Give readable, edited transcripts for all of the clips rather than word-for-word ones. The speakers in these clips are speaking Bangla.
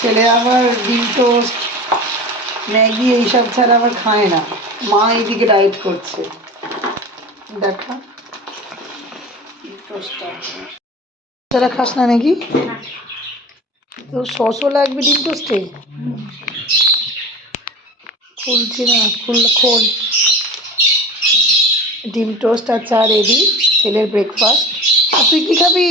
ছেলে আবার ডিম টোস্ট ম্যাগি এইসব ছাড়া আবার খায় না। মা এইদিকে ডায়েট করছে। দেখা টোস্টটা খাস না নাকি? তো সসও লাগবে ডিম টোস্টে? খুলছি না, খোল। ডিম টোস্ট আর চা রেডি, ছেলের ব্রেকফাস্ট। আর তুই কি খাবি?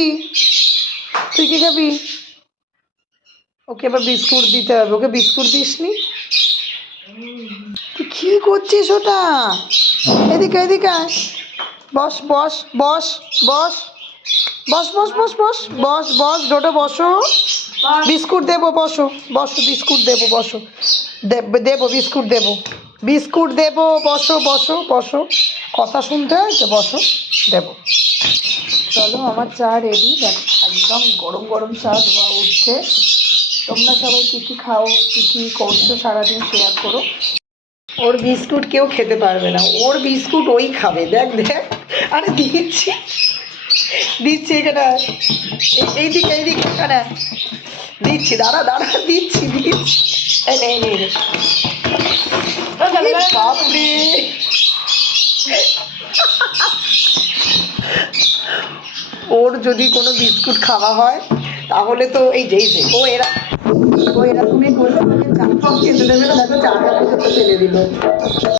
ওকে এবার বিস্কুট দিতে হবে। ওকে বিস্কুট দিসনি? তুই কি করছিস ওটা? এদিকে আয়। বস বস বস বস বস বস বস বস বস বস ডোডো বসো। বিস্কুট দেবো, বসো বিস্কুট দেবো, বসো। দেবো বিস্কুট দেবো, বসো। কথা শুনতে হয় তো, বসো, দেবো। চলো, আমার চা রেডি। দেখ, একদম গরম গরম চা ধোয়া উঠছে। তোমরা সবাই কী খাও, কী করছো সারাদিন শেয়ার করো। ওর বিস্কুট কেউ খেতে পারবে না, ওর বিস্কুট ওই খাবে। দেখ। আরে দিচ্ছি এখানে, এইদিকে এখানে দিচ্ছি। দাঁড়া দিচ্ছি। বাপরে, ওর যদি কোনো বিস্কুট খাওয়া হয় তাহলে তো এই যে ও এরকমই বলবে, চা খেতে দেবে না। দেখো, চা ফেলে দিল।